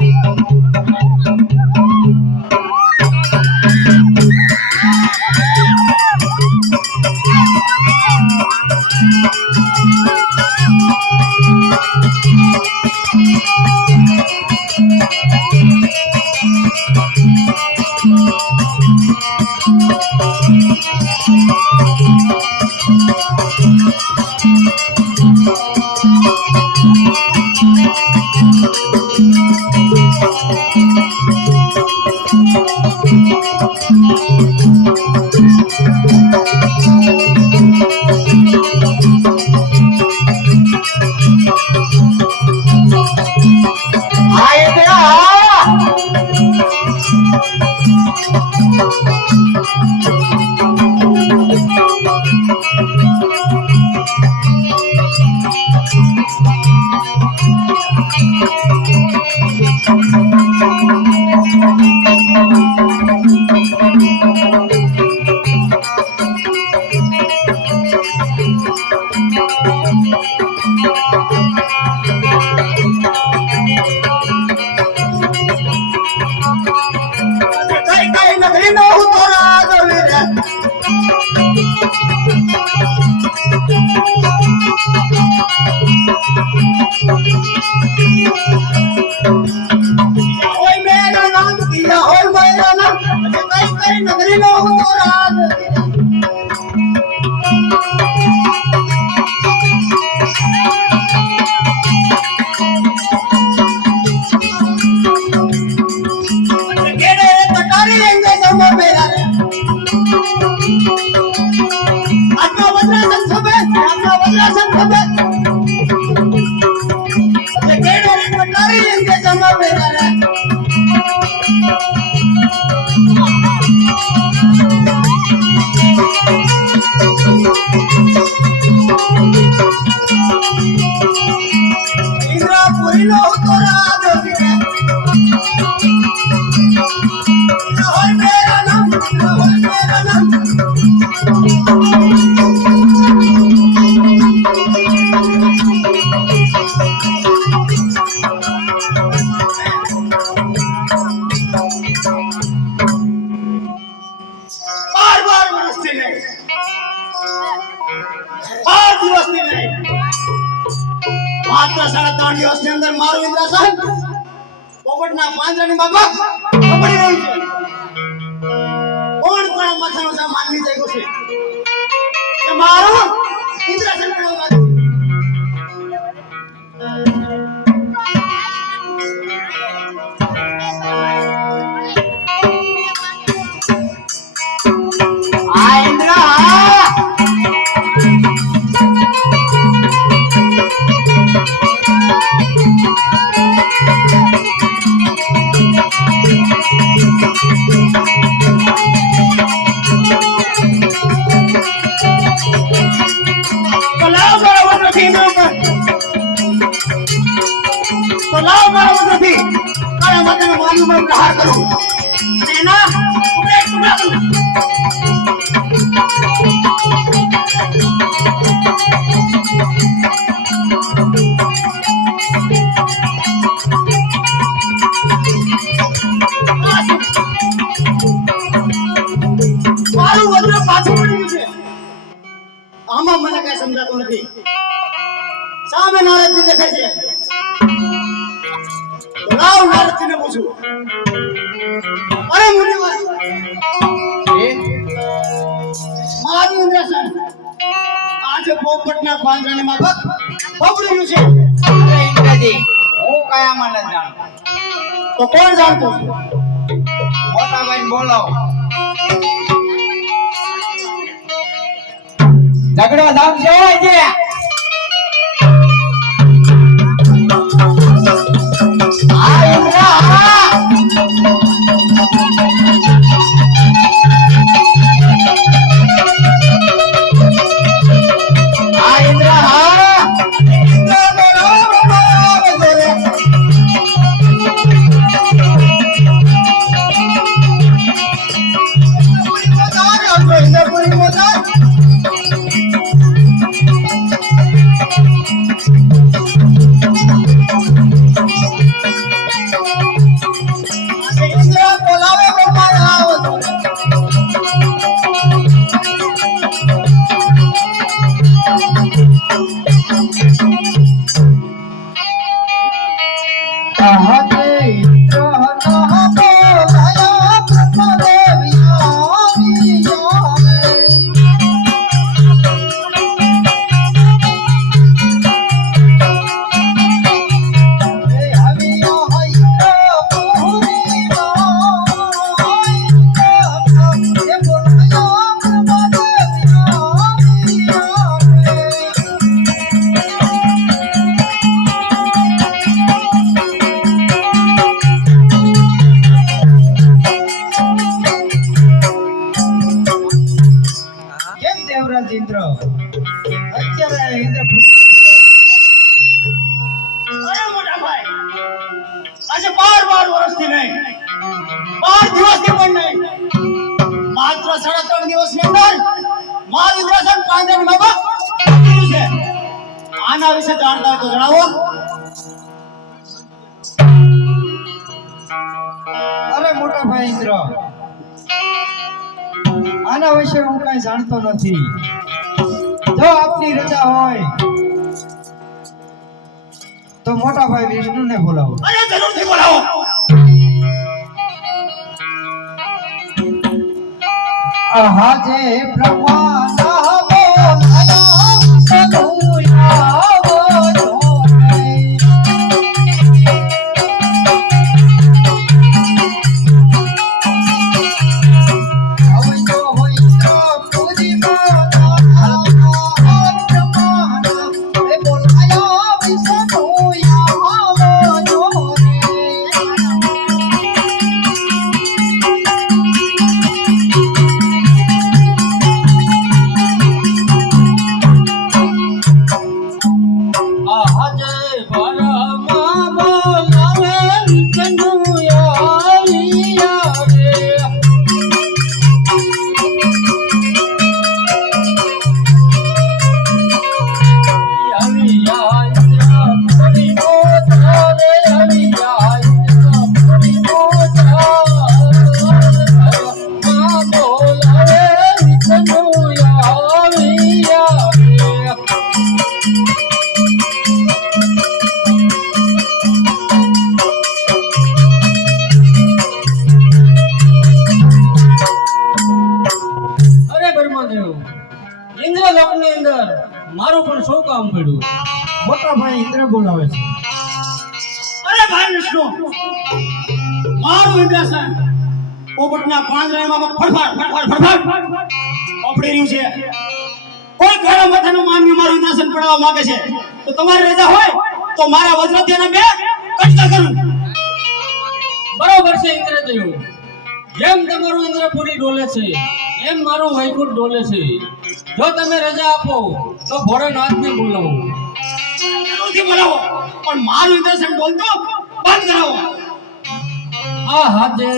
આ ત્રણ દિવસની અંદર મારું ઇન્દ્રાસન પોપટના પાંજરાની બાબા પકડી રહ્યું છે. કોણ કોણ મથાનો સામાન થઈ ગયું છે? મારું? ઇન્દ્રાસન બનાવવા આમાં મને કઈ સમજાતું નથી. સામે નારદજી દેખાય છે. લાવ નારદજીને પૂછું. અરે મુનિવર મારું ઇન્દ્રસન આજે પોપટના પાંજરાને માફક પકડ્યું છે. અરે ઇન્દ્રજી હું કયામાં નથી જાણતો તો કોણ જાણતો છે? મોટા ભાઈ બોલાવો. ઝઘડો હોય છે. આ ઇન્દ્ર આ સાડા ત્રણ દિવસની અંદર મારું ઇન્દ્રાસન પાંજર બાબા કર્યું છે આના વિશે જાણતા હોય તો જણાવો અરે મોટા ભાઈ ઇન્દ્ર આના વિશે હું કઈ જાણતો નથી જો આપની રજા હોય તો મોટા ભાઈ વિષ્ણુને બોલાવો અરે જરૂરથી બોલાવો આહા જે કામ પડ્યું. મોટા ભાઈ ઇન્દ્ર બોલાવે છે. અરે ભાઈ વિષ્ણુ મારું ઇન્દ્રાસન પોપટના પાંજરામાં ફડફડ ફડફડ ફડફડ. ઓપડી રહ્યું છે. કોઈ ઘણા માથાનું માનવી મારું ઇન્દ્રાસન પડાવવા માંગે છે. તો તમારી રજા હોય તો મારા વજ્રધ્યાને બે કટકા કરું. બરોબર છે ઇન્દ્રદેવ જેમ તમારું ઇન્દ્રપુરી ડોલે છે એમ મારું વૈકુંઠ ડોલે છે. જો તમે રજા આપો તો ભોળાનાથને બોલાવો. જરૂરથી બોલાવો. પણ મારું ઇન્દ્રાસન બોલતો બંધ કરાવો. આ હાથે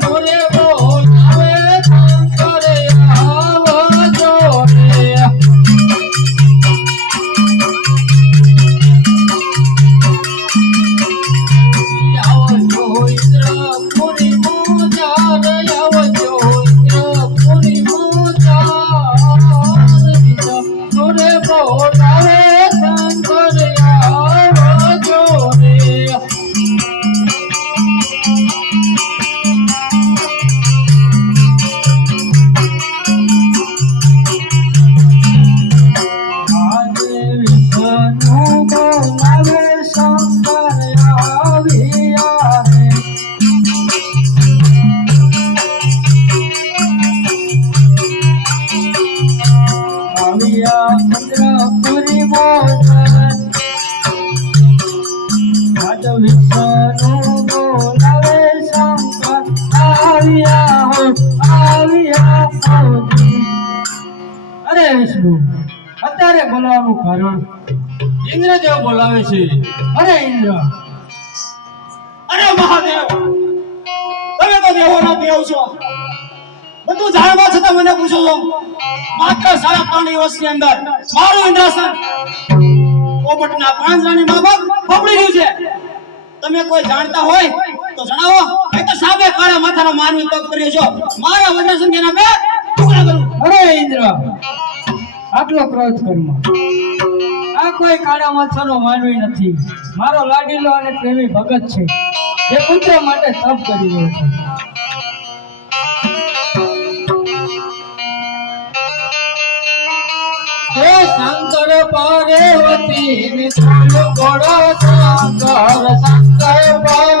નો રે અરે વિષ્ણુ અત્યારે બોલાવાનું કારણ ઇન્દ્રદેવ બોલાવે છે. અરે ઇન્દ્ર અરે, મહાદેવ. તમે તો દેવોના દેવ છો. બધું જાણવા છતાં મને પૂછો છો માત્ર સાડા ત્રણ દિવસની અંદર. મારું ઇન્દ્રાસન પોપટના પાંજરાની મા બાપ પકડી રહ્યું છે. તમે કોઈ જાણતા હોય તો જણાવો તો સાબે કાળા માથાનો માનવી તપ કર્યો છો. મારા વજ્રસન એના બે ટુકડા કરું. અરે ઇન્દ્ર આટલો ક્રોધ કર્મ આ કોઈ કાળા માથાનો માનવી નથી. મારો લાડીલો અને પ્રેમી ભગત છે. જે પુત્ર માટે તપ કરી રહ્યો છે. શંકર પાર્વતી થોડો શંકર શંકર પાર્વતી